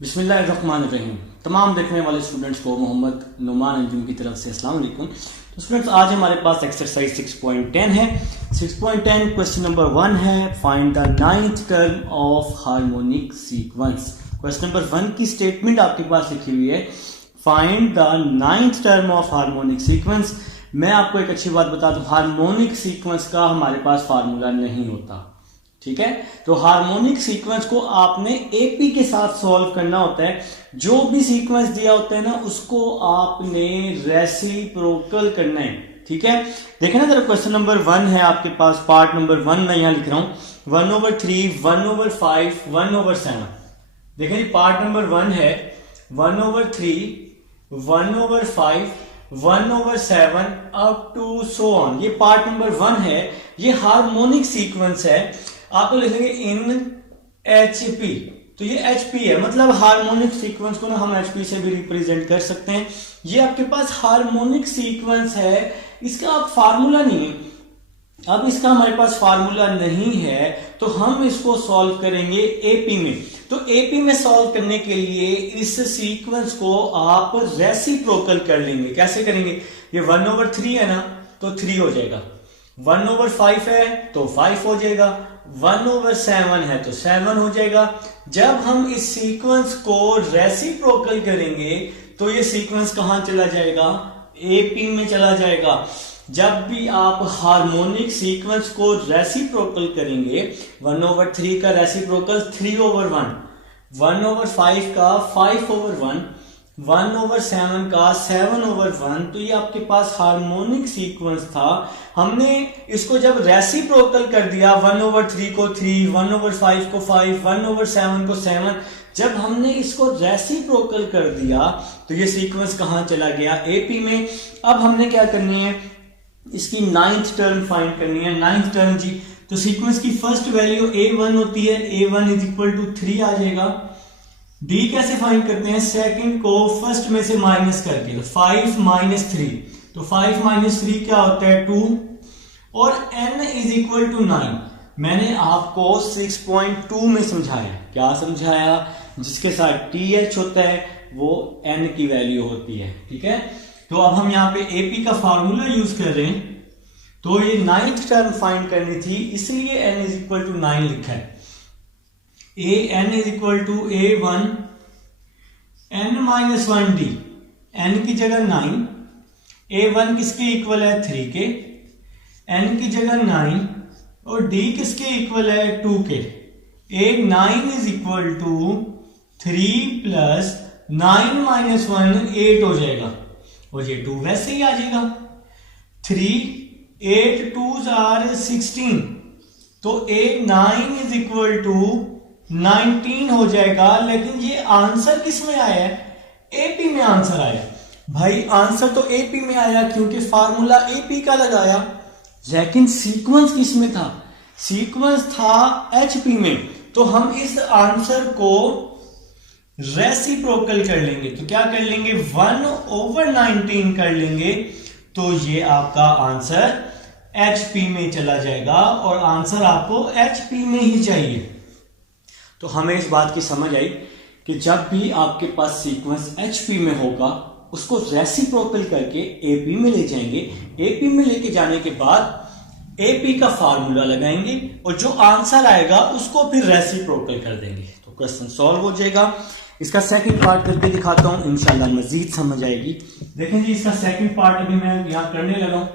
बिस्मिल्लाहिर्रहमानिर्रहीम। तमाम देखने वाले स्टूडेंट्स को मोहम्मद नुमान अंजुम की तरफ से अस्सलाम वालेकुम। तो स्टूडेंट्स, आज हमारे पास एक्सरसाइज 6.10 है। 6.10 क्वेश्चन नंबर 1 है, find the ninth term of harmonic sequence. Question number 1 की स्टेटमेंट आपके पास लिखी हुई है, find the ninth term of harmonic sequence. मैं आपको एक अच्छी बात बता दूं, हार्मोनिक सीक्वेंस का हमारे पास फार्मूला नहीं होता, ठीक है। तो हार्मोनिक सीक्वेंस को आपने एपी के साथ सॉल्व करना होता है। जो भी सीक्वेंस दिया होता है ना, उसको आपने रेसिप्रोकल करना है, ठीक है। देखें ना जरा, क्वेश्चन नंबर 1 है आपके पास, पार्ट नंबर 1 मैं यहां लिख रहा हूं 1/3, 1/5, 1/7। देखें जी, पार्ट नंबर 1 है 1/3, 1/5, 1/7 अप टू सो ऑन। ये पार्ट नंबर 1 है, ये हार्मोनिक सीक्वेंस है। आप तो लिखेंगे इन एचपी, तो ये एचपी है, मतलब हार्मोनिक सीक्वेंस को ना हम एचपी से भी रिप्रेजेंट कर सकते हैं। ये आपके पास हार्मोनिक सीक्वेंस है, इसका आप फार्मूला नहीं है। अब इसका हमारे पास फार्मूला नहीं है, तो हम इसको सॉल्व करेंगे एपी में। तो एपी में सॉल्व करने के लिए इस सीक्वेंस को आप रेसिप्रोकल कर लेंगे। कैसे करेंगे? ये 1/3 है ना, तो 3 हो जाएगा। 1/5 है तो 5 हो जाएगा। 1/7 है तो 7 हो जाएगा। जब हम इस सीक्वेंस को रेसिप्रोकल करेंगे तो ये सीक्वेंस कहां चला जाएगा? एपी में चला जाएगा। जब भी आप हार्मोनिक सीक्वेंस को रेसिप्रोकल करेंगे, 1/3 का रेसिप्रोकल 3/1, 1/5 का 5/1, 1/7 का 7/1, तो ये आपके पास हार्मोनिक सीक्वेंस था। हमने इसको जब रेसिप्रोकल कर दिया, 1/3 को 3, 1/5 को 5, 1/7 को 7, जब हमने इसको रेसिप्रोकल कर दिया तो ये सीक्वेंस कहां चला गया? एपी में। अब हमने क्या करनी है? इसकी नाइन्थ टर्म फाइंड करनी है। नाइन्थ टर्म जी, तो सीक्वेंस की फर्स्ट वैल्यू a1 होती है, a1 = 3 आ जाएगा। डी कैसे फाइंड करते हैं? सेकंड को फर्स्ट में से माइनस करके, तो 5 - 3, तो 5 - 3 क्या होता है? 2, और n = 9। मैंने आपको 6.2 में समझाया। क्या समझाया? जिसके साथ th होता है वो n की वैल्यू होती है, ठीक है। तो अब हम यहाँ पे एपी का फार्मूला यूज कर रहे हैं, तो ये नाइन्थ टर्म फाइंड करनी थी, इसलिए n = 9 लिखा है। n = a1 n - 1d, n की जगह 9, a1 किसके इक्वल है? 3 के, n की जगह 9, और d किसके इक्वल है? 2 के। a9 = 3 + 9 - 1 8 हो जाएगा, और ये 2 वैसे ही आ जाएगा। 3 8 2s are 16, तो a9 = 19 हो जाएगा। लेकिन ये आंसर किस में आया है? एपी में आंसर आया। भाई आंसर तो एपी में आया क्योंकि फार्मूला एपी का लगाया, लेकिन सीक्वेंस किस में था? सीक्वेंस था एचपी में। तो हम इस आंसर को रेसिप्रोकल कर लेंगे, तो क्या कर लेंगे? 1/19 कर लेंगे, तो ये आपका आंसर एचपी में चला जाएगा, और आंसर आपको एचपी में ही चाहिए। तो हमें इस बात की समझ आई कि जब भी आपके पास सीक्वेंस एचपी में होगा, उसको रेसिप्रोकल करके एपी में ले जाएंगे। एपी में लेके जाने के बाद एपी का फार्मूला लगाएंगे, और जो आंसर आएगा उसको फिर रेसिप्रोकल कर देंगे, तो क्वेश्चन सॉल्व हो जाएगा। इसका सेकंड पार्ट करके दिखाता हूं, इंशाल्लाह मजीद समझ आएगी। देखें जी, इसका सेकंड पार्ट अभी मैं यहां करने लगा हूं।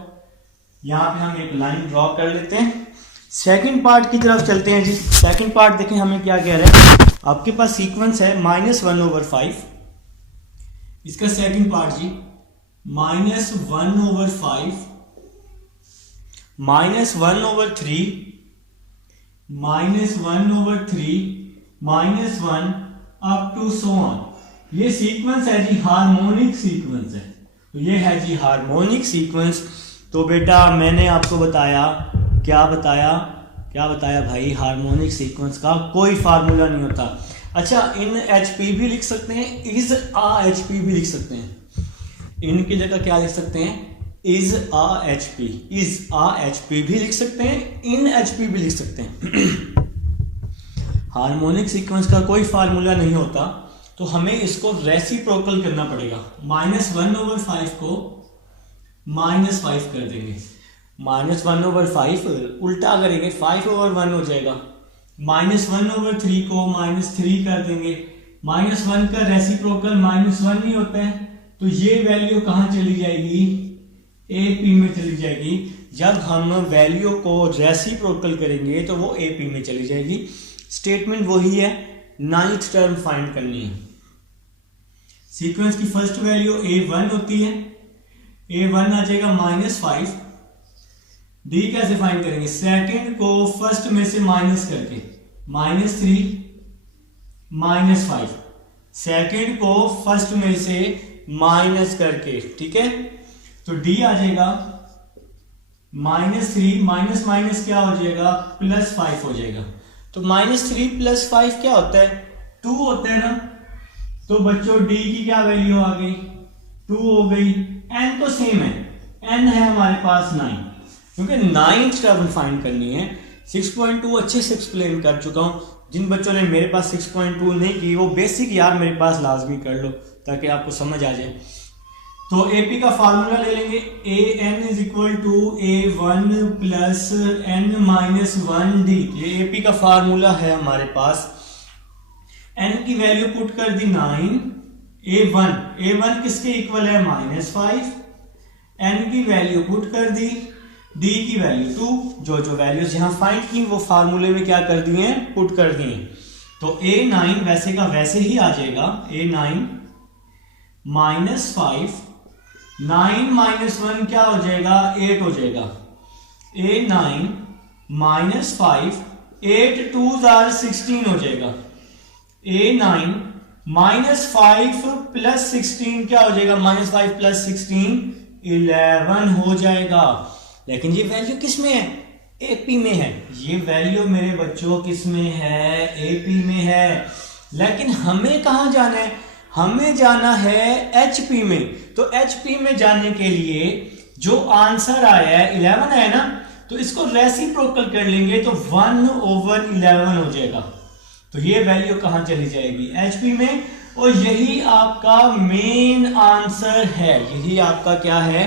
यहां पे हम एक लाइन ड्रॉ कर लेते हैं, सेकंड पार्ट की तरफ चलते हैं जी। सेकंड पार्ट देखें हमें क्या कह रहा है। आपके पास सीक्वेंस है -1/5, इसका सेकंड पार्ट जी -1/5, -1/3, -1/3, -1 अप टू सो ऑन। ये सीक्वेंस है जी, हार्मोनिक सीक्वेंस है। तो ये है जी हार्मोनिक सीक्वेंस। तो बेटा मैंने आपको बताया, क्या बताया भाई? हार्मोनिक सीक्वेंस का कोई फार्मूला नहीं होता। अच्छा, इन एचपी भी लिख सकते हैं, इज आ एचपी भी लिख सकते हैं। इनकी जगह क्या लिख सकते हैं? इज आ एचपी भी लिख सकते हैं, इन एचपी भी लिख सकते हैं। हार्मोनिक सीक्वेंस का कोई फार्मूला नहीं होता, तो हमें इसको रेसिप्रोकल करना पड़ेगा। -1/5 को -5 कर देंगे, -1/5 उल्टा करेंगे 5/1 हो जाएगा। -1/3 को -3 कर देंगे, -1 का रेसिप्रोकल -1 ही होता है, तो ये वैल्यू कहाँ चली जाएगी, AP में चली जाएगी। जब हम वैल्यू को रेसिप्रोकल करेंगे तो वो AP में चली जाएगी। स्टेटमेंट वही है, 9th टर्म फाइंड करनी है। सीक्वेंस की फर्स्ट वैल्यू A1 होती है, A1 आ जाएगा -5। D कैसे फाइंड करेंगे, सेकंड को फर्स्ट में से माइनस करके, -3 -5, सेकंड को फर्स्ट में से माइनस करके, ठीक है। तो D आ जाएगा -3 माइनस माइनस क्या हो जाएगा, +5 हो जाएगा। तो -3 + 5 क्या होता है, 2 होता है ना। तो बच्चों D की क्या वैल्यू आ गई, 2 हो गई। N तो सेम है, N है हमारे पास 9, क्योंकि 9th टर्म फाइंड करनी है। 6.2 अच्छे से एक्सप्लेन कर चुका हूं। जिन बच्चों ने मेरे पास 6.2 नहीं की वो बेसिक यार मेरे पास लाजमी कर लो ताकि आपको समझ आ जाए। तो AP का फार्मूला ले लेंगे, AN = A1 + N-1D। ये AP का फार्मूला है हमारे पास। N की वैल्यू पुट कर दी 9, A1 किसके इक्वल है, -5। N की वैल्यू पुट कर दी, D की वैल्यू 2। जो वैल्यूज यहां फाइंड की वो फार्मूले में क्या कर दिए, पुट कर दिए। तो A9 वैसे का वैसे ही आ जाएगा, A9 -5, 9 - 1 क्या हो जाएगा, 8 हो जाएगा। A9 -5, 8 2s are 16 हो जाएगा। A9 -5 + 16 क्या हो जाएगा, -5 + 16 11 हो जाएगा। लेकिन ये वैल्यू किस में है, AP में है। ये वैल्यू मेरे बच्चों किस में है, AP में है। लेकिन हमें कहां जाना है, हमें जाना है HP में। तो HP में जाने के लिए जो आंसर आया है 11 है ना, तो इसको रेसिप्रोकल कर लेंगे तो 1/11 हो जाएगा। तो ये वैल्यू कहां चली जाएगी, HP में। और यही आपका मेन आंसर है, यही आपका क्या है,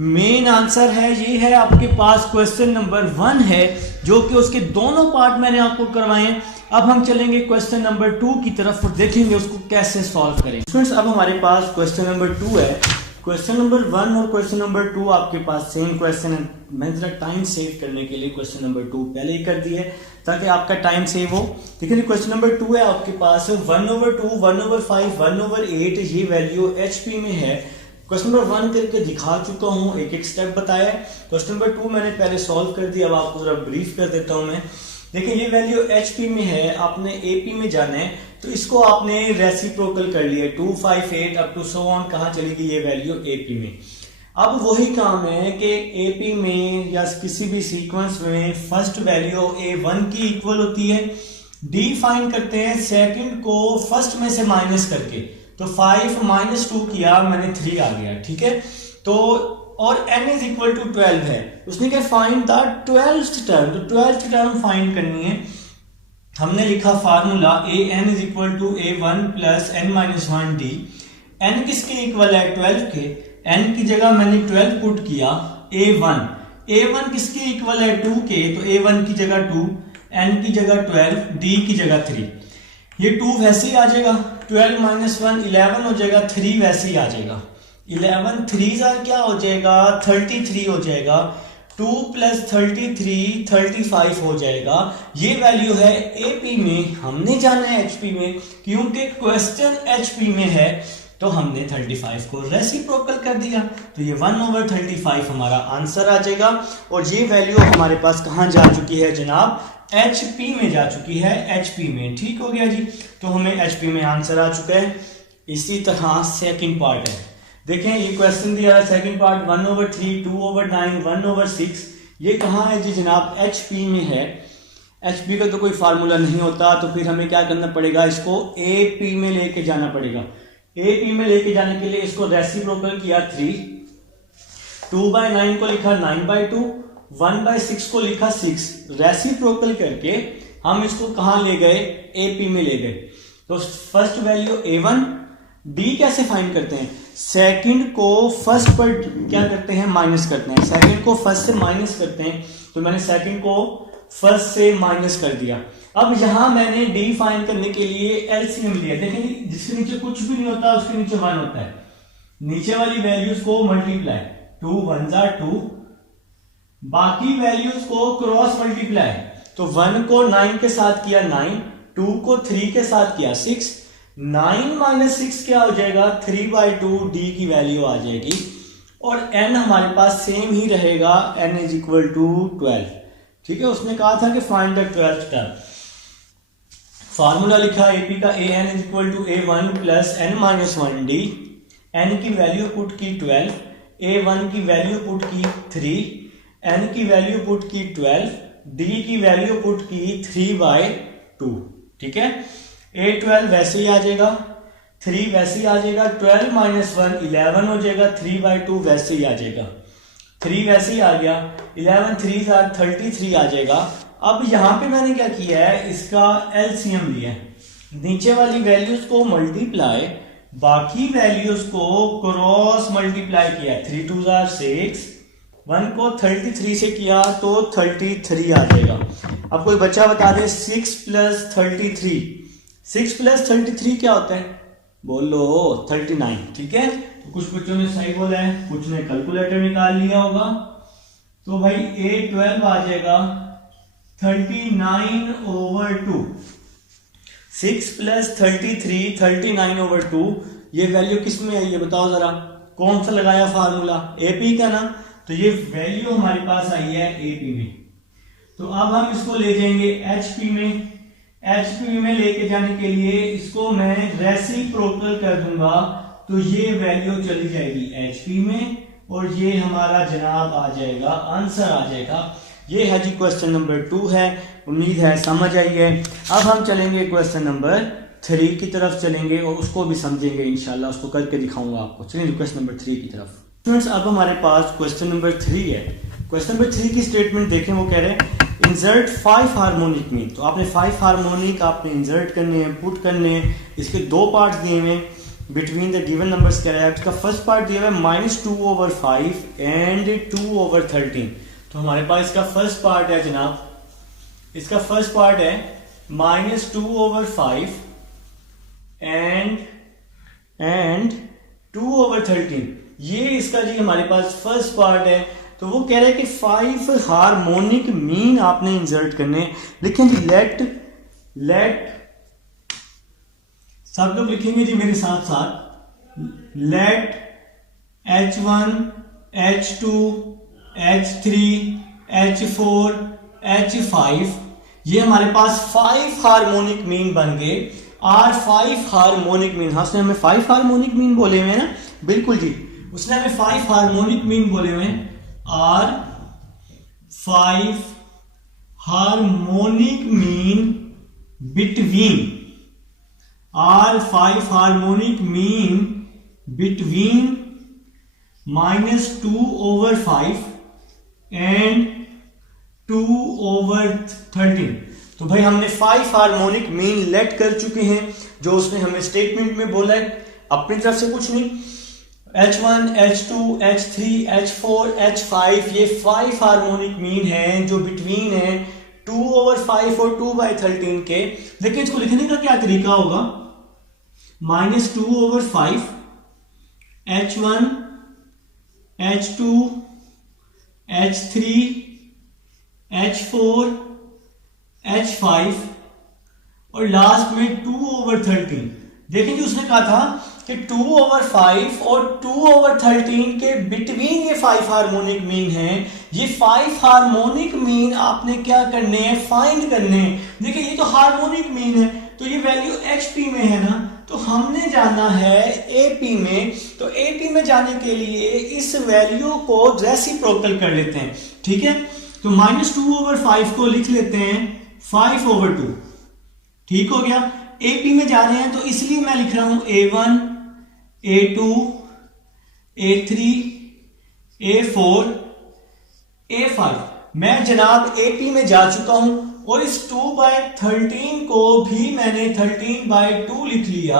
मेन आंसर है। ये है आपके पास क्वेश्चन नंबर 1 है, जो कि उसके दोनों पार्ट मैंने आपको करवाए हैं। अब हम चलेंगे क्वेश्चन नंबर 2 की तरफ और देखेंगे उसको कैसे सॉल्व करें। स्टूडेंट्स, अब हमारे पास क्वेश्चन नंबर 2 है। क्वेश्चन नंबर 1 और क्वेश्चन नंबर 2 आपके पास सेम क्वेश्चन है। मैंने जरा टाइम सेव करने के लिए क्वेश्चन नंबर 2 पहले ही कर दिया है ताकि आपका टाइम सेव हो। देखिए क्वेश्चन नंबर 2 है आपके पास 1/2, 1/5, 1/8 ये वैल्यू HP में है। क्वेश्चन नंबर 1 करके दिखा चुका हूं, एक एक स्टेप बताया। क्वेश्चन नंबर 2 मैंने पहले सॉल्व कर दिया, अब आपको जरा ब्रीफ कर देता हूं मैं। देखिए ये वैल्यू HP में है, आपने AP में जाना है, तो इसको आपने रेसिप्रोकल कर लिया, 2, 5, 8 अप टू सो ऑन कहां चली गई ये वैल्यू AP में। अब वही काम है कि AP में या किसी भी सीक्वेंस में फर्स्ट वैल्यू A1 की इक्वल होती है। D फाइंड करते हैं सेकंड को फर्स्ट में से माइनस करके, तो 5 - 2 किया मैंने 3 आ गया, ठीक है। तो और N = 12 है, उसने क्या फाइंड द 12th टर्म, तो 12th टर्म फाइंड करनी है। हमने लिखा formula AN = A1 + N-1D। N किसके इक्वल है, 12 के। N की जगह मैंने 12 पुट किया, A1 किसके इक्वल है, 2 के, तो A1 की जगह 2, N की जगह 12, D की जगह 3। ये 2 वैसे ही आ जाएगा, 12 - 1 11 हो जाएगा, 3 वैसे ही आ जाएगा। 11 3s क्या हो जाएगा, 33 हो जाएगा। 2 + 33 35 हो जाएगा। ये वैल्यू है AP में, हमने जाना है HP में, क्योंकि क्वेश्चन HP में है तो हमने 35 को रेसिप्रोकल कर दिया, तो ये 1/35 हमारा आंसर आ जाएगा। और ये वैल्यू हमारे पास कहां जा चुकी है जनाब, HP में जा चुकी है, HP में। ठीक हो गया जी, तो हमें HP में आंसर आ चुका है। इसी तरह सेकंड पार्ट है, देखें ये क्वेश्चन दिया है सेकंड पार्ट 1/3, 2/9, 1/6। ये कहाँ है जी जनाब, HP में है। HP का तो कोई फार्मूला नहीं होता, तो फिर हमें क्या करना पड़ेगा, इसको AP में लेके जाना पड़ेगा। AP में लेके जाने के लिए इसको रेसिप्रोकल किया 3, 2/9 को लिखा 9/2, 1/6 को लिखा 6। रेसिप्रोकल करके हम इसको कहां ले गए, AP में ले गए। तो फर्स्ट वैल्यू A1, D कैसे फाइंड करते हैं? सेकंड को फर्स्ट पर क्या करते हैं? माइनस करते हैं। सेकंड को फर्स्ट से माइनस करते हैं, तो मैंने सेकंड को फर्स्ट से माइनस कर दिया। अब यहां मैंने D फाइंड करने के लिए एलसीएम लिया। देखेंगे जिसके नीचे कुछ भी नहीं होता उसके नीचे 1 होता है। नीचे वाली वैल्यूज को मल्टीप्लाई, 2 1 जा 2, बाकी वैल्यूज को क्रॉस मल्टीप्लाई। तो 1 को 9 के साथ किया 9, 2 को 3 के साथ किया 6, 9 माइनस 6 क्या हो जाएगा? 3/2 D की वैल्यू आ जाएगी। और n हमारे पास सेम ही रहेगा, n इज इक्वल टू 12। ठीक है, उसने कहा था कि find the 12th term. Formula लिखा AP का, an is equal to A1 plus n minus 1D। n की वैल्यू पुट की 12, A1 की वैल्यू पुट की 3, n की वैल्यू पुट की 12, D की वैल्यू पुट की 3/2। ठीक है, A12 वैसे ही आ जाएगा, 3 वैसे ही आ जाएगा, 12 माइनस 1 11 हो जाएगा, 3/2 वैसे ही आ जाएगा, 3 वैसे ही आ गया, 11 3 33 आ जाएगा। अब यहां पे मैंने क्या किया है, इसका एलसीएम लिया है, नीचे वाली वैल्यूज को मल्टीप्लाई, बाकी वैल्यूज को क्रॉस मल्टीप्लाई किया। 3 2 6, 1 को 33 से किया तो 33 आ जाएगा। अब कोई बच्चा बता दे 6 प्लस 33, 6 प्लस 33 क्या होता है? बोलो 39। ठीक है, तो कुछ बच्चों ने सही बोला है, कुछ ने कैलकुलेटर निकाल लिया होगा। तो भाई A12 आ जाएगा 39/2। 6 प्लस 33 39/2। ये वैल्यू किस में आई है बताओ जरा, कौन सा लगाया फार्मूला? AP का ना, तो ये वैल्यू हमारे पास आई है AP में। तो अब हम इसको ले जाएंगे HP में। HP में लेके जाने के लिए इसको मैं रेसिप्रोकल कर दूंगा, तो ये वैल्यू चली जाएगी HP में और ये हमारा जनाब आ जाएगा, आंसर आ जाएगा। ये है जी क्वेश्चन नंबर 2 है, उम्मीद है समझ आई है। अब हम चलेंगे क्वेश्चन नंबर 3 की तरफ चलेंगे और उसको भी समझेंगे इंशाल्लाह, उसको करके दिखाऊंगा आपको। चलिए क्वेश्चन नंबर 3 की तरफ। स्टूडेंट्स अब हमारे पास क्वेश्चन नंबर 3 है। क्वेश्चन नंबर 3 की स्टेटमेंट देखें, वो कह रहे हैं इंसर्ट 5 हार्मोनिक मीन। तो आपने 5 हार्मोनिक आपने इंसर्ट करने हैं, पुट करने हैं। इसके 2 पार्ट्स दिए हुए हैं, बिटवीन द गिवन नंबर्स कह रहा है। इसका फर्स्ट पार्ट दिया हुआ है -2/5 एंड 2/13। तो हमारे पास इसका फर्स्ट पार्ट है जनाब, इसका फर्स्ट पार्ट है -2/5 एंड 2/13। ये इसका जी हमारे पास फर्स्ट पार्ट है। तो वो कह रहे हैं कि 5 हार्मोनिक मीन आपने इंसर्ट करने हैं। लिखें जी लेट सब लोग लिखेंगे जी मेरे साथ साथ, late H1 H2 H3 H4 H5 ये हमारे पास 5 हार्मोनिक मीन बन गए। आर 5 हार्मोनिक मीन, हाँ उसने हमें 5 हार्मोनिक मीन बोले हुए हैं ना, बिल्कुल जी, उसने हमें 5 हार्मोनिक मीन बोले हुए हैं। Are 5 harmonic mean between, are 5 harmonic mean between -2/5 and 2/13। तो भाई हमने 5 हार्मोनिक मीन लेट कर चुके हैं, जो उसने हमें स्टेटमेंट में बोला है, अपनी तरफ से कुछ नहीं। H1 H2 H3 H4 H5 ये 5 हार्मोनिक मीन हैं जो बिटवीन है 2/5 और 2/13 के। लेकिन इसको लिखने का क्या तरीका होगा, -2/5 H1 H2 H3 H4 H5 और लास्ट में 2/13। देखिए उसने कहा था कि 2/5 और 2/13 के बिटवीन ये 5 हार्मोनिक मीन हैं। ये 5 हार्मोनिक मीन आपने क्या करने हैं, फाइंड करने हैं। देखिए ये तो हार्मोनिक मीन है, तो ये वैल्यू HP में है ना, तो हमने जाना है AP में। तो AP में जाने के लिए इस वैल्यू को रेसिप्रोकल कर लेते हैं। ठीक है, तो -2/5 को लिख लेते हैं 5/2। ठीक हो गया, AP में जा रहे हैं तो इसलिए मैं लिख रहा हूं A1 A2 A3 A4 A5। मैं जनाब AP में जा चुका हूं और इस 2/13 को भी मैंने 13/2 लिख लिया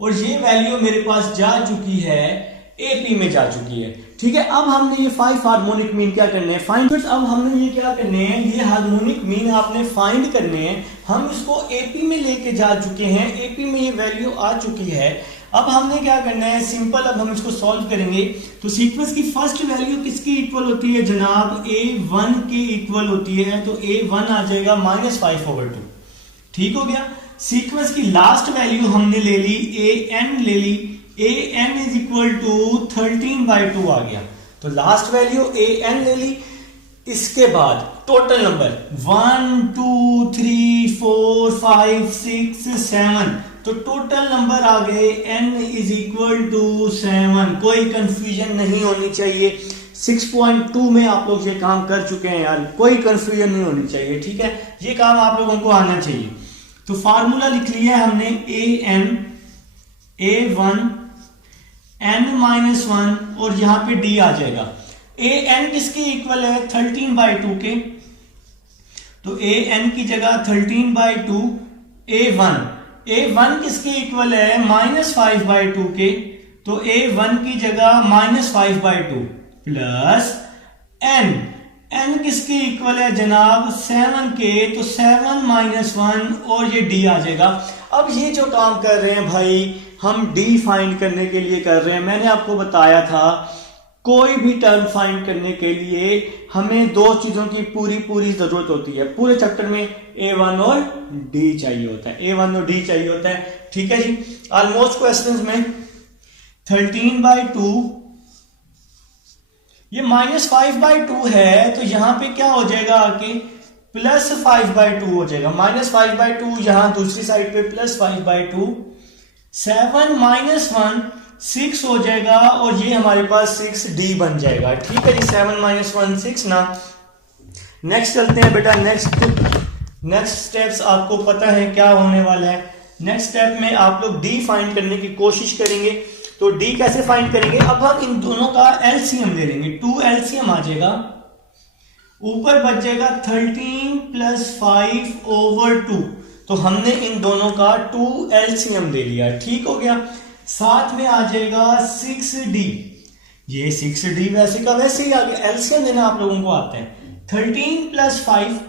और ये वैल्यू मेरे पास जा चुकी है एपी में जा चुकी है। ठीक है, अब हमने ये 5 हार्मोनिक मीन क्या करने हैं फाइंड। अब हमने ये क्या करने हैं, ये हार्मोनिक मीन आपने फाइंड करने हैं। हम इसको एपी में लेके जा चुके हैं, एपी में ये वैल्यू आ चुकी है। अब हमने क्या करना है, सिंपल, अब हम इसको सॉल्व करेंगे। तो सीक्वेंस की फर्स्ट वैल्यू किसकी इक्वल होती है जनाब, A1 की इक्वल होती है। तो A1 आ जाएगा -5/2। ठीक हो गया। सीक्वेंस की लास्ट वैल्यू हमने ले ली, AN ले ली, AN इज इक्वल टू 13/2 आ गया। तो लास्ट वैल्यू AN ले ली। इसके बाद टोटल नंबर 1 2 3 4 5 6 7, तो टोटल नंबर आ गए n इज इक्वल टू 7। कोई कंफ्यूजन नहीं होनी चाहिए। 6.2 में आप लोग ये काम कर चुके हैं यार, कोई कंफ्यूजन नहीं होनी चाहिए। ठीक है, ये काम आप लोगों को आना चाहिए। तो फार्मूला लिख लिया है हमने, AN A1 n-1 और यहां पे d आ जाएगा। AN किसके इक्वल है, 13/2 के। तो AN की जगह 13/2, A1 किसके इक्वल है, -5/2 के। तो A1 की जगह -5/2 प्लस n किसके इक्वल है जनाब, 7 के। तो 7 - 1 और ये d आ जाएगा। अब ये जो काम कर रहे हैं भाई, हम d फाइंड करने के लिए कर रहे हैं। मैंने आपको बताया था कोई भी टर्म फाइंड करने के लिए हमें दो चीजों की पूरी जरूरत होती है। पूरे चैप्टर में A1 और D चाहिए होता है, A1 और D चाहिए होता है। ठीक है जी। ऑलमोस्ट क्वेश्चंस में 13/2, ये -5/2 है, तो यहां पे क्या हो जाएगा आके, +5/2 हो जाएगा। -5/2 यहां दूसरी साइड पे +5/2, 7 - 1 6 हो जाएगा और ये हमारे पास 6D बन जाएगा। ठीक है जी, 7 - 1 6 ना। नेक्स्ट चलते हैं बेटा। नेक्स्ट स्टेप्स आपको पता है क्या होने वाला है। नेक्स्ट स्टेप में आप लोग D फाइंड करने की कोशिश करेंगे। तो D कैसे फाइंड करेंगे, अब हम इन दोनों का LCM ले लेंगे। 2 LCM आ जाएगा, ऊपर बच जाएगा 13 + 5/2। तो हमने इन दोनों का 2 LCM ले लिया। ठीक हो गया। साथ में आ जाएगा 6D। ये 6D वैसे का वैसे ही आ गया, LCM देना आप लोगों को आता है। 13 + 5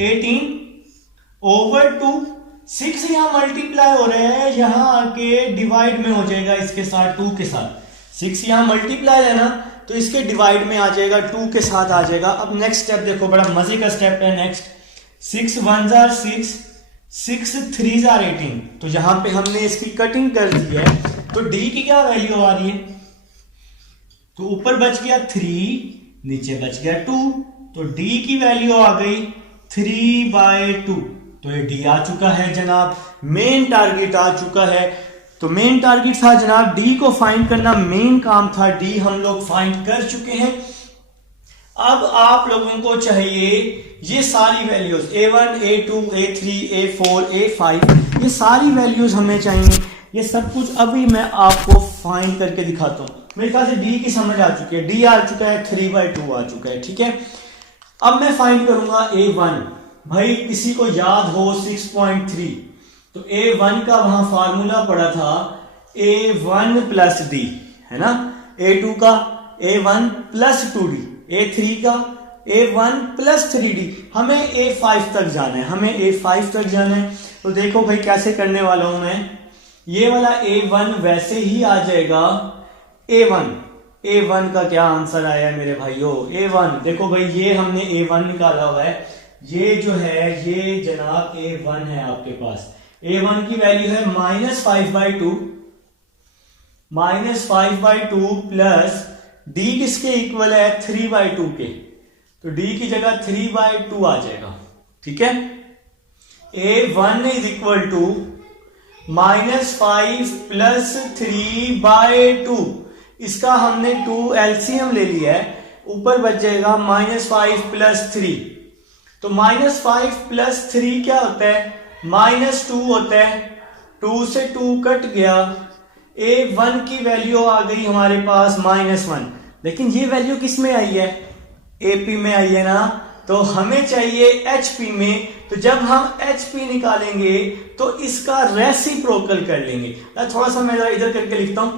18/2। 6 यहां मल्टीप्लाई हो रहे हैं, यहां आके डिवाइड में हो जाएगा इसके साथ, 2 के साथ। 6 यहां मल्टीप्लाई है ना, तो इसके डिवाइड में आ जाएगा, 2 के साथ आ जाएगा। अब नेक्स्ट स्टेप देखो, बड़ा मजे का स्टेप है नेक्स्ट। 6 1 * 6, 6 3 * 18। तो यहां पे हमने इसकी कटिंग कर दी है। तो D की क्या वैल्यू आ रही है, तो ऊपर बच गया 3, नीचे बच गया 2। तो D की वैल्यू आ गई 3/2। तो ये D आ चुका है जनाब, मेन टारगेट आ चुका है। तो मेन टारगेट था जनाब D को फाइंड करना, मेन काम था। D हम लोग फाइंड कर चुके हैं। अब आप लोगों को चाहिए ये सारी values A1 A2 A3 A4 A5, ये सारी वैल्यूज हमें चाहिए। ये सब कुछ अभी मैं आपको फाइंड करके दिखाता हूं। मेरे ख्याल से D की समझ आ चुकी है, D आ चुका है, 3/2 आ चुका है। ठीक है, अब मैं फाइंड करूंगा A1। भाई किसी को याद हो 6.3, तो A1 का वहां फार्मूला पड़ा था A1 + D, है ना। A2 का A1 + 2D, A3 का A1 + 3D। हमें A5 तक जाना है, हमें A5 तक जाना है। तो देखो भाई कैसे करने वाला हूं मैं। ये वाला A1 वैसे ही आ जाएगा A1 का क्या आंसर आया है मेरे भाइयों, A1। देखो भाई ये हमने A1 निकाला हुआ है, ये जो है ये जनाब A1 है आपके पास। A1 की वैल्यू है -5/2 प्लस D किसके इक्वल है, 3/2 के। तो D की जगह 3/2 आ जाएगा। ठीक है, A1 इज इक्वल टू -5 + 3/2। इसका हमने 2 LCM ले लिया है, ऊपर बच जाएगा -5 + 3। तो -5 + 3 क्या होता है, -2 होता है। 2 से 2 कट गया, A1 की वैल्यू आ गई हमारे पास -1। लेकिन ये वैल्यू किस में आई है, AP में आई है ना। तो हमें चाहिए HP में, तो जब हम HP निकालेंगे तो इसका रेसिप्रोकल कर लेंगे। थोड़ा सा मैं इधर करके लिखता हूं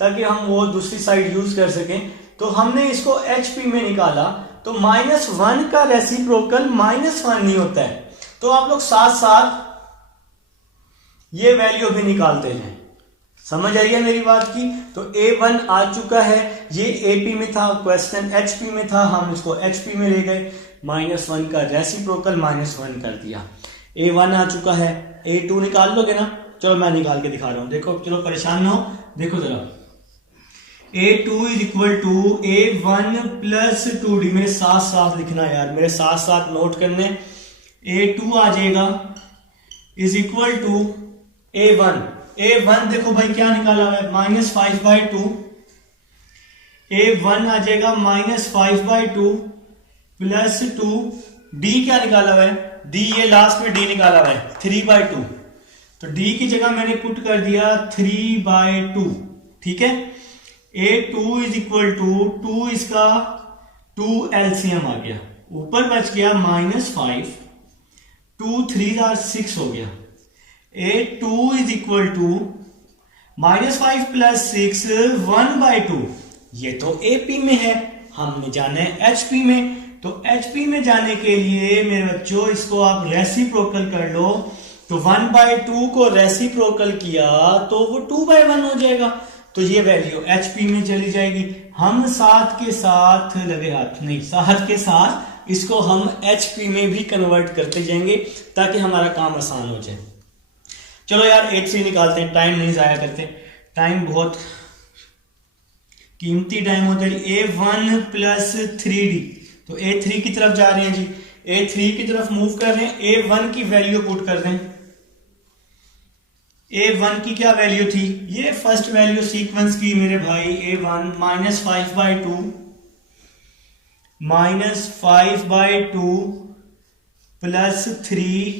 ताकि हम वो दूसरी साइड यूज कर सकें। तो हमने इसको HP में निकाला, तो -1 का रेसिप्रोकल -1 नहीं होता है। तो आप लोग साथ साथ ये वैल्यू भी निकालते जाएं। समझ आई है मेरी बात की? तो A1 आ चुका है, ये AP में था, क्वेश्चन HP में था, हम इसको HP में ले गए, -1 का रेसिप्रोकल -1 कर दिया। A1 आ चुका है, A2 निकाल लोगे ना? चलो मैं निकाल के दिखा रहा हूं, देखो, चलो परेशान ना हो, देखो जरा। A2 is equal to A1 plus 2D, मेरे साथ साथ लिखना यार, मेरे साथ साथ नोट करने। A2 आ जाएगा इज इक्वल टू A1 देखो भाई क्या निकाला हुआ है, -5/2। A1 आ जाएगा -5/2 प्लस 2। D क्या निकाला हुआ है? D ये लास्ट में D निकाला हुआ है 3/2, तो D की जगह मैंने पुट कर दिया 3/2। ठीक है, A2 इज इक्वल टू 2, इसका 2 LCM आ गया, ऊपर बच गया -5, 2 3 6 हो गया। A2 is equal to -5 plus 6 1/2। ये तो AP में है, हमने जाना है HP में। तो HP में जाने के लिए मेरे बच्चों इसको आप रेसिप्रोकल कर लो, तो 1/2 को रेसिप्रोकल किया तो वो 2/1 हो जाएगा, तो ये वैल्यू HP में चली जाएगी। हम साथ के साथ लगे हाथ नहीं, साथ के साथ इसको हम HP में भी कन्वर्ट करते जाएंगे ताकि हमारा काम आसान हो जाए। चलो यार A3 निकालते हैं, टाइम नहीं जाया करते, टाइम बहुत कीमती टाइम होता है। A1 प्लस 3D, तो A3 की तरफ जा रहे हैं जी, A3 की तरफ मूव कर रहे हैं। A1 की वैल्यू पुट कर दें। A1 की क्या वैल्यू थी? ये फर्स्ट वैल्यू सीक्वेंस की मेरे भाई, A1 -5/2 प्लस 3।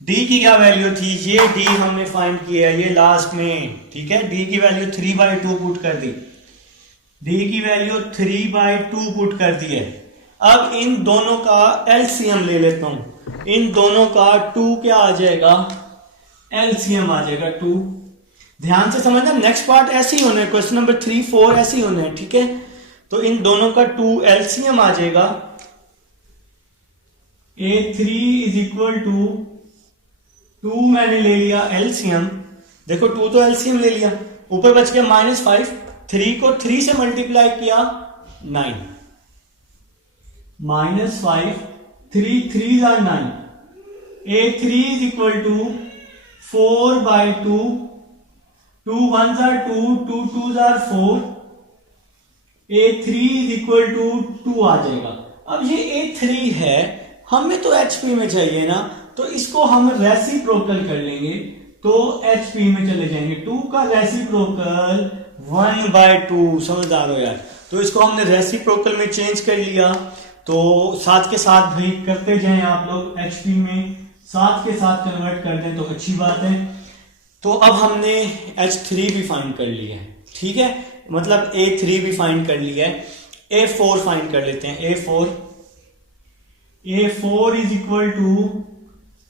D की क्या वैल्यू थी? ये D हमने फाइंड किया है, ये लास्ट में। ठीक है, D की वैल्यू 3/2 पुट कर दी, D की वैल्यू 3/2 पुट कर दी है। अब इन दोनों का LCM ले लेता हूं, इन दोनों का 2 क्या आ जाएगा? LCM आ जाएगा 2। ध्यान से समझना, नेक्स्ट पार्ट ऐसे ही होना है, क्वेश्चन नंबर 3 4 ऐसे ही होना है। ठीक है, तो इन दोनों का 2 LCM आ जाएगा। A3 इज इक्वल टू 2 मैंने ले लिया LCM, देखो 2 तो LCM ले लिया, ऊपर बच गया -5, 3 को 3 से मल्टीप्लाई किया 9, -5 3 3 are 9। A3 is equal to 4/2, 2 1s are 2, 2 2s are 4। A3 is equal to 2 आ जाएगा। अब ये A3 है, हमें तो HP में चाहिए ना, तो इसको हम रेसिप्रोकल कर लेंगे, तो HP में चले जाएंगे। 2 का रेसिप्रोकल 1/2, समझदार हो यार। तो इसको हमने रेसिप्रोकल में चेंज कर लिया, तो साथ के साथ भाई करते जाएं आप लोग, HP में साथ के साथ कन्वर्ट कर दें तो अच्छी बात है। तो अब हमने H3 भी फाइंड कर लिया है। ठीक है, मतलब A3 भी फाइंड कर लिया है। A4 फाइंड कर लेते हैं। A4 is equal to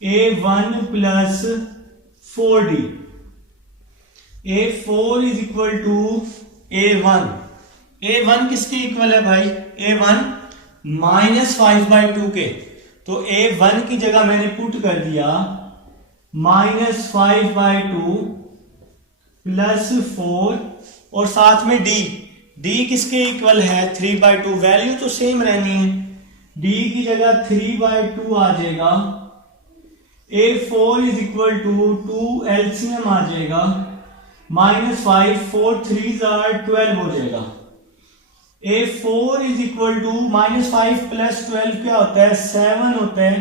A1 plus 4D। A4 is equal to A1। A1 किसके इक्वल है भाई? A1 -5/2 के, तो A1 की जगह मैंने पुट कर दिया -5/2 प्लस 4, और साथ में D किसके इक्वल है? 3/2। वैल्यू तो सेम रहनी है, D की जगह 3/2 आ जाएगा। A4 is equal to 2 LCM आ जाएगा, -5 4 3s are 12 हो जाएगा। A4 is equal to -5 plus 12 क्या होता है? 7 होता है।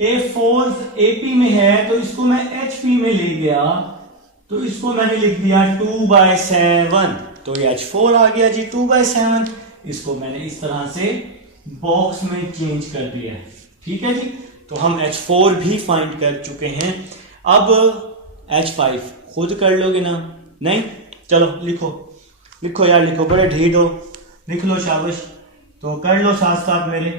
A4 AP में है, तो इसको मैं HP में ले गया, तो इसको मैंने लिख दिया 2/7, तो ये H4 आ गया जी 2/7। इसको मैंने इस तरह से बॉक्स में चेंज कर दिया है। ठीक है जी, तो हम H4 भी फाइंड कर चुके हैं। अब H5 खुद कर लोगे ना? नहीं, चलो लिखो यार, लिखो, बड़े ढीठ हो, लिख लो, शाबाश। तो कर लो साथ साथ मेरे।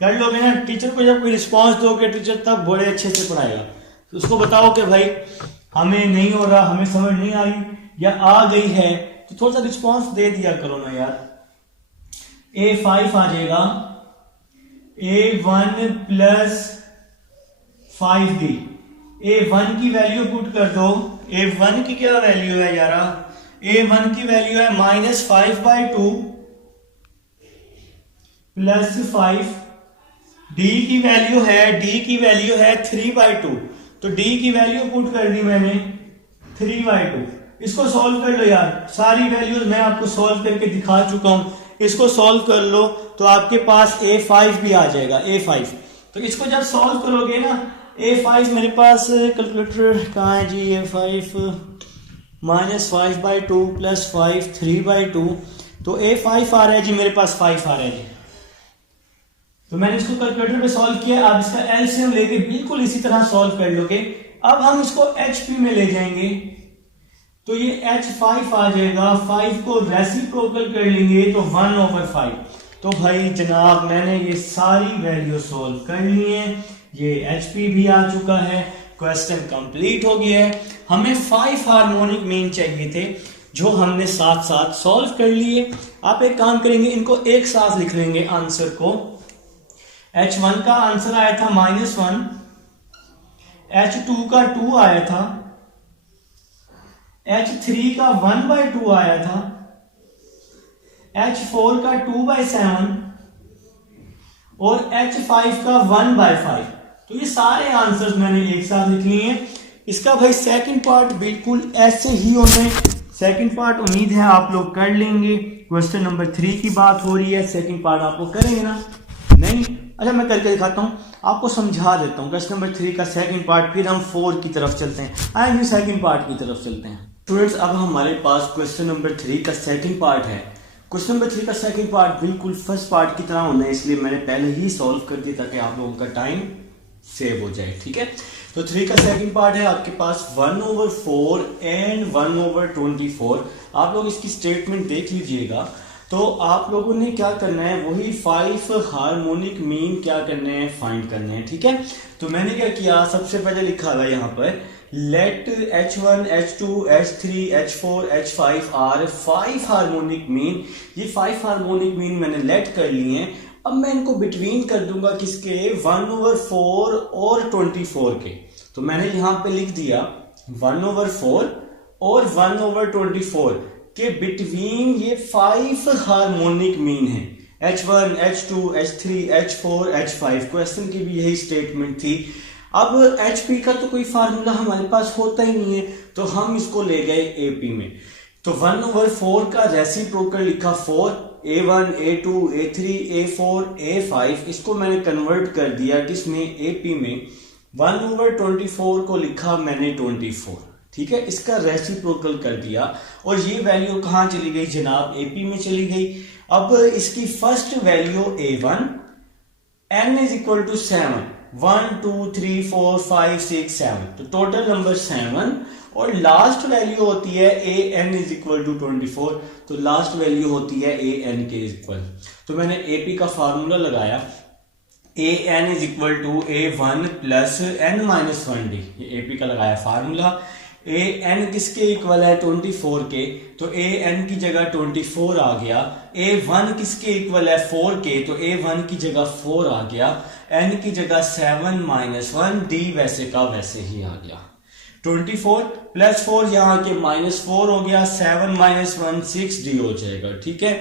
कर लोगे ना। टीचर को जब कोई रिस्पॉन्स दोगे टीचर तब बड़े अच्छे से पढ़ाएगा। तो उसको बताओ कि भाई हमें नहीं हो रहा, हमें समझ नहीं आई या आ गई है, तो थोड़ा सा रिस्पॉन्स दे दिया करो ना यार। A5 आ जाएगा A1 प्लस 5D। A1 की वैल्यू पुट कर दो। A1 की क्या वैल्यू है यारा? A1 की वैल्यू है -5/2 प्लस 5। D की वैल्यू है 3/2। तो D की वैल्यू पुट कर दी मैंने 3/2। इसको सॉल्व कर लो यार, सारी वैल्यूज मैं आपको सॉल्व करके दिखा चुका हूं। इसको सॉल्व कर लो तो आपके पास A5 भी आ जाएगा। A5 तो इसको जब सॉल्व करोगे ना, A5 मेरे पास कैलकुलेटर कहाँ है जी? A5 -5/2 plus 5 3/2। तो A5 आ रहा है जी, मेरे पास 5 आ रहा है जी। तो मैंने इसको कैलकुलेटर पे सॉल्व किया। आप इसका एलसीएम लेके बिल्कुल इसी तरह सॉल्व कर लोगे। अब हम इसको HP में ले जाएंगे तो ये H5 आ जाएगा। 5 को रेसिप्रोकल कर लेंगे तो 1/5। तो भाई जनाब मैंने ये सारी वैल्यू सॉल्व कर ली है। ये HP भी आ चुका है। क्वेश्चन कंप्लीट हो गया है। हमें 5 हार्मोनिक मीन चाहिए थे जो हमने साथ साथ सॉल्व कर लिए। आप एक काम करेंगे, इनको एक साथ लिख लेंगे आंसर को। H1 का आंसर आया था -1, H2 का 2 आया था, H3 का 1/2 आया था, H4 का 2/7 और H5 का 1/5। तो ये सारे आंसर्स मैंने एक साथ लिख लिए हैं। इसका भाई सेकंड पार्ट बिल्कुल ऐसे ही होने। सेकंड पार्ट उम्मीद है आप लोग कर लेंगे। क्वेश्चन नंबर 3 की बात हो रही है, सेकंड पार्ट आप लोग करेंगे ना? नहीं? अच्छा मैं करके दिखाता हूँ, आपको समझा देता हूँ। क्वेश्चन नंबर 3 का सेकंड पार्ट, फिर हम 4 की तरफ चलते हैं। आइए सेकंड पार्ट की तरफ चलते हैं स्टूडेंट्स। अब हमारे पास क्वेश्चन नंबर 3 का सेकंड पार्ट है। क्वेश्चन नंबर 3 का सेकंड पार्ट बिल्कुल फर्स्ट पार्ट की तरह होना है, इसलिए मैंने पहले ही सॉल्व कर दिया ताकि आप लोगों का टाइम सेव हो जाए। ठीक है, तो 3 का सेकंड पार्ट है आपके पास 1/4 एंड 1/24। आप लोग इसकी स्टेटमेंट देख लीजिएगा। तो आप लोगों ने क्या करना है, वही 5 हार्मोनिक मीन क्या करने हैं, फाइंड करने हैं। ठीक है, तो मैंने क्या किया, सबसे पहले लिखा था यहाँ पर late H1, H2, H3, H4, H5 are 5 harmonic mean. ये 5 हार्मोनिक मीन मैंने लेट कर लिए हैं। अब मैं इनको बिटवीन कर दूंगा किसके, 1/4 और 24 के। तो मैंने यहाँ पे लिख दिया 1/4 और 1/24 के बिटवीन ये 5 हार्मोनिक मीन है। H1, H2, H3, H4, H5। Question की भी यही स्टेटमेंट थी। अब HP का तो कोई फार्मूला हमारे पास होता ही नहीं है, तो हम इसको ले गए AP में। तो 1/4 का रेसिप्रोकल लिखा 4, A1, A2, A3, A4, A5। इसको मैंने कन्वर्ट कर दिया किसमें, AP में। 1/24 को लिखा मैंने 24। ठीक है, इसका रेसिप्रोकल कर दिया और ये वैल्यू कहाँ चली गई जनाब, AP में चली गई। अब इसकी first value A1, n is equal to 7, 1 2 3 4 5 6 7। तो टोटल नंबर 7 और लास्ट वैल्यू होती है an इज इक्वल टू 24। तो लास्ट वैल्यू होती है an के इक्वल। तो मैंने AP का फार्मूला लगाया, an is equal to A1 plus n-1d। ये AP का लगाया फार्मूला। an किसके इक्वल है, 24 के। तो an की जगह 24 आ गया। A1 किसके इक्वल है, 4 के। तो A1 की जगह 4 आ गया। n की जगह 7 - 1 d वैसे का वैसे ही आ गया। 24 प्लस 4 यहाँ के -4 हो गया। 7 - 1 6d हो जाएगा। ठीक है,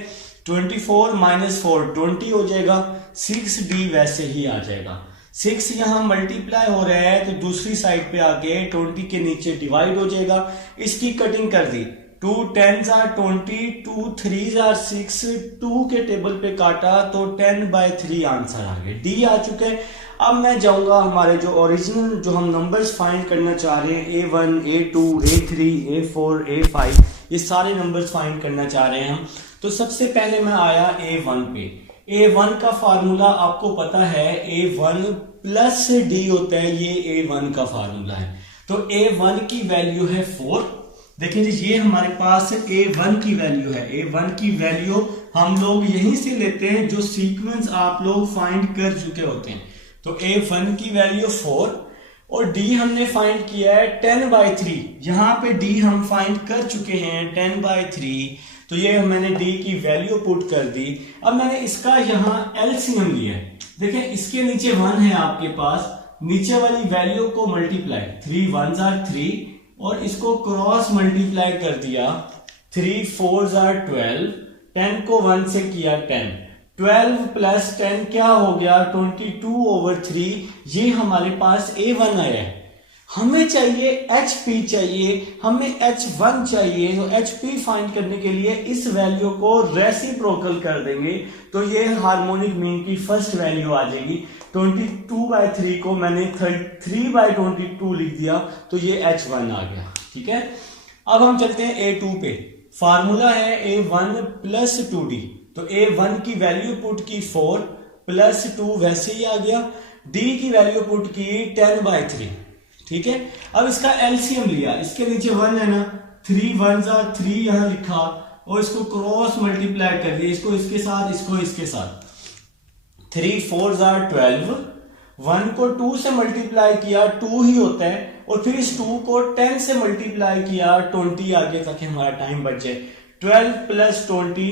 24 - 4 20 हो जाएगा। 6d वैसे ही आ जाएगा। 6 यहाँ मल्टीप्लाई हो रहा है तो दूसरी साइड पे आके 20 के नीचे डिवाइड हो जाएगा। इसकी कटिंग कर दी, 2 10s are 20, 2 3s are 6, 2 के टेबल पे काटा तो 10/3 आंसर आ गया। D आ चुके हैं। अब मैं जाऊंगा हमारे जो ओरिजिनल जो हम नंबर्स फाइंड करना चाह रहे हैं, A1, A2, A3, A4, A5, ये सारे नंबर्स फाइंड करना चाह रहे हैं हम। तो सबसे पहले मैं आया A1 पे। A1 का फार्मूला आपको पता है, A1 प्लस D होता है, ये A1 का फार्मूला है। तो A1 की वैल्यू है 4। देखिए जी, ये हमारे पास A1 की वैल्यू है। A1 की वैल्यू हम लोग यहीं से लेते हैं जो सीक्वेंस आप लोग फाइंड कर चुके होते हैं। तो A1 की वैल्यू 4 और D हमने फाइंड किया है 10/3। यहाँ पे D हम फाइंड कर चुके हैं 10/3, तो ये मैंने D की वैल्यू पुट कर दी। अब मैंने इसका यहाँ एलसीएम लिया है। देखें इसके नीचे 1 है आपके पास, नीचे वाली वैल्यू को मल्टीप्लाई, 3 1s are 3 और इसको क्रॉस मल्टीप्लाई कर दिया, 3 4s are 12, 10 को 1 से किया 10, 12 प्लस 10 क्या हो गया 22/3। ये हमारे पास A1 आया है। हमें चाहिए HP चाहिए, हमें H1 चाहिए। तो HP फाइंड करने के लिए इस वैल्यू को रेसिप्रोकल कर देंगे, तो ये हार्मोनिक मीन की फर्स्ट वैल्यू आ जाएगी। 22/3 को मैंने 3/22 लिख दिया, तो ये H1 आ गया। ठीक है, अब हम चलते हैं A2 पे। फार्मूला है A1 प्लस 2D, तो A1 की वैल्यू पुट की 4 प्लस 2 वैसे ही आ गया, D की वैल्यू पुट की 10/3। ठीक है, अब इसका एलसीएम लिया, इसके नीचे 1 है ना, 3 1s are 3 यहां लिखा और इसको क्रॉस मल्टीप्लाई कर दिया, इसको इसके साथ, इसको इसके साथ, 3 4s are 12, 1 को 2 से मल्टीप्लाई किया 2 ही होता है, और फिर इस 2 को 10 से मल्टीप्लाई किया 20 आगे ताकि हमारा टाइम बच जाए, 12 प्लस 20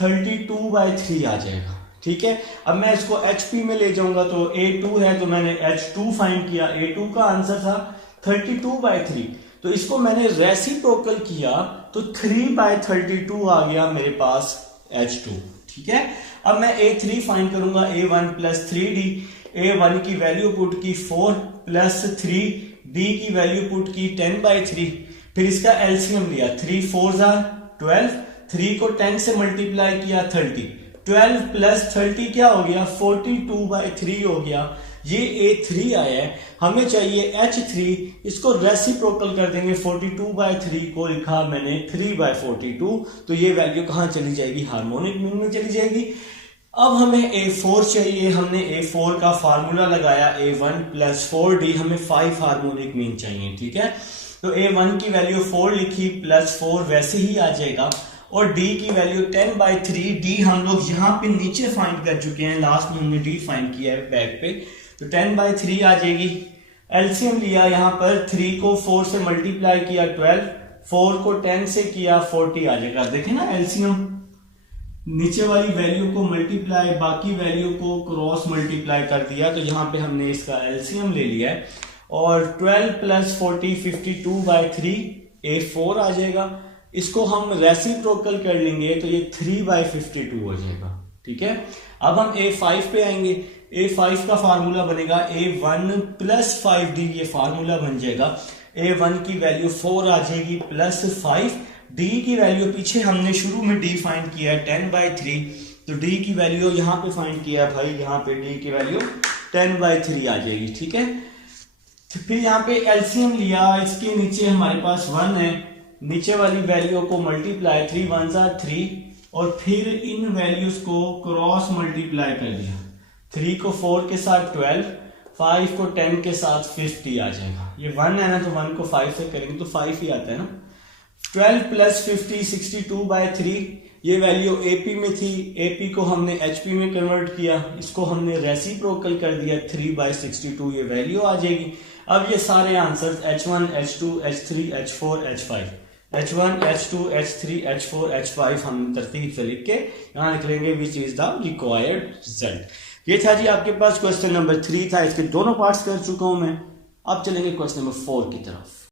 32/3 आ जाएगा। ठीक है, अब मैं इसको HP में ले जाऊंगा, तो A2 है तो मैंने H2 फाइंड किया, A2 का आंसर था 32/3, तो इसको मैंने रेसिप्रोकल किया तो 3/32 आ गया मेरे पास H2। ठीक है, अब मैं A3 फाइंड करूंगा, A1 प्लस 3D, A1 की वैल्यू पुट की 4 प्लस 3, D की वैल्यू पुट की 10/3, फिर इसका एलसीएम लिया, 3 4s are 12, 3 को 10 से मल्टीप्लाई किया 30, 12 प्लस 30 क्या हो गया 42/3 हो गया। ये A3 आया है, हमें चाहिए H3, इसको रेसिप्रोकल कर देंगे, 42/3 को लिखा मैंने 3/42, तो ये वैल्यू कहां चली जाएगी, हार्मोनिक मीन में चली जाएगी। अब हमें A4 चाहिए, हमने A4 का फार्मूला लगाया, A1 प्लस 4D, हमें 5 हार्मोनिक मीन चाहिए। ठीक है, तो A1 की वैल्यू 4 लिखी प्लस 4 वैसे ही आ जाएगा, और D की वैल्यू 10/3, D हम लोग यहाँ पे नीचे फाइंड कर चुके हैं, लास्ट में हमने D फाइंड किया है बैक पे, तो 10/3 आ जाएगी। एलसीएम लिया, यहाँ पर 3 को 4 से मल्टीप्लाई किया 12, 4 को 10 से किया 40 आ जाएगा। देखें ना एलसीएम, नीचे वाली वैल्यू को मल्टीप्लाई, बाकी वैल्यू को क्रॉस मल्टीप्लाई कर दिया, तो यहाँ पे हमने इसका एलसीएम ले लिया है, और 12 प्लस 40 52/3 A4 आ जाएगा। इसको हम रेसिप्रोकल कर लेंगे तो ये 3/52 हो जाएगा। ठीक है, अब हम A5 पे आएंगे। A5 का फार्मूला बनेगा A1 प्लस 5D, ये फार्मूला बन जाएगा। A1 की वैल्यू 4 आ जाएगी प्लस 5, D की वैल्यू पीछे हमने शुरू में D फाइंड किया है 10/3, तो D की वैल्यू यहाँ पे फाइंड किया है भाई, यहाँ पे D की वैल्यू 10/3 आ जाएगी। ठीक है, तो फिर यहाँ पे एलसीएम लिया, इसके नीचे हमारे पास 1 है, नीचे वाली वैल्यू को मल्टीप्लाई, 3 1s are 3, और फिर इन वैल्यूज को क्रॉस मल्टीप्लाई कर दिया, 3 को 4 के साथ 12, 5 को 10 के साथ 50 आ जाएगा। ये 1 है ना, तो 1 को 5 से करेंगे तो 5 ही आता है ना। 12 प्लस 50 62/3, ये वैल्यू AP में थी, AP को हमने HP में कन्वर्ट किया, इसको हमने रेसिप्रोकल कर दिया, 3/62 ये वैल्यू आ जाएगी। अब ये सारे answers H1 H2 H3 H4 H5, H1 H2 H3 H4 H5 हम तरतीब से लिख के यहाँ लिख लेंगे which is the required result. ये था जी आपके पास क्वेश्चन नंबर 3 था, इसके दोनों पार्ट्स कर चुका हूं मैं। अब चलेंगे क्वेश्चन नंबर 4 की तरफ।